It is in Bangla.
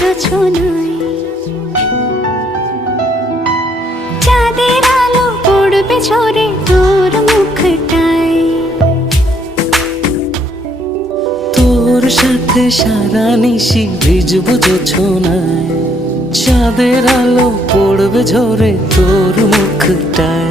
যোছনায়। চাঁদের আলো পড়বে ঝরে তোর মুখটায়। তোর সাথে সারা নিশি ভিজবো যোছনায়। চাঁদের আলো পড়বে ঝরে তোর মুখটায়।